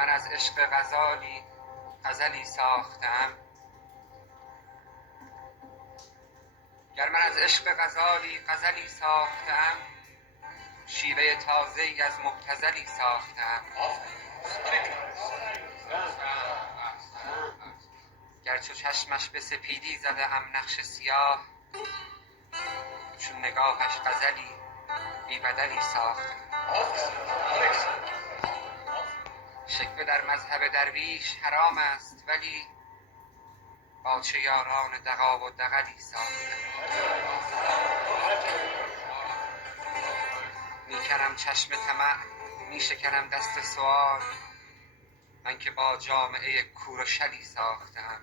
من از عشق غزلی ساختم، گر من از عشق غزلی ساختم، شیوه تازه‌ای از مبتذلی ساختم. گر چو چشمش به سپیدی زده ام نقش سیاه، چون نگاهش غزلی بی بدلی ساختم. شکوه در مذهب درویش حرام است، ولی با چه یاران دغا و دغلی ساختم. می کنم چشم طمع، می شکنم دست سؤال، من که با جامعه کور و شلی ساختم.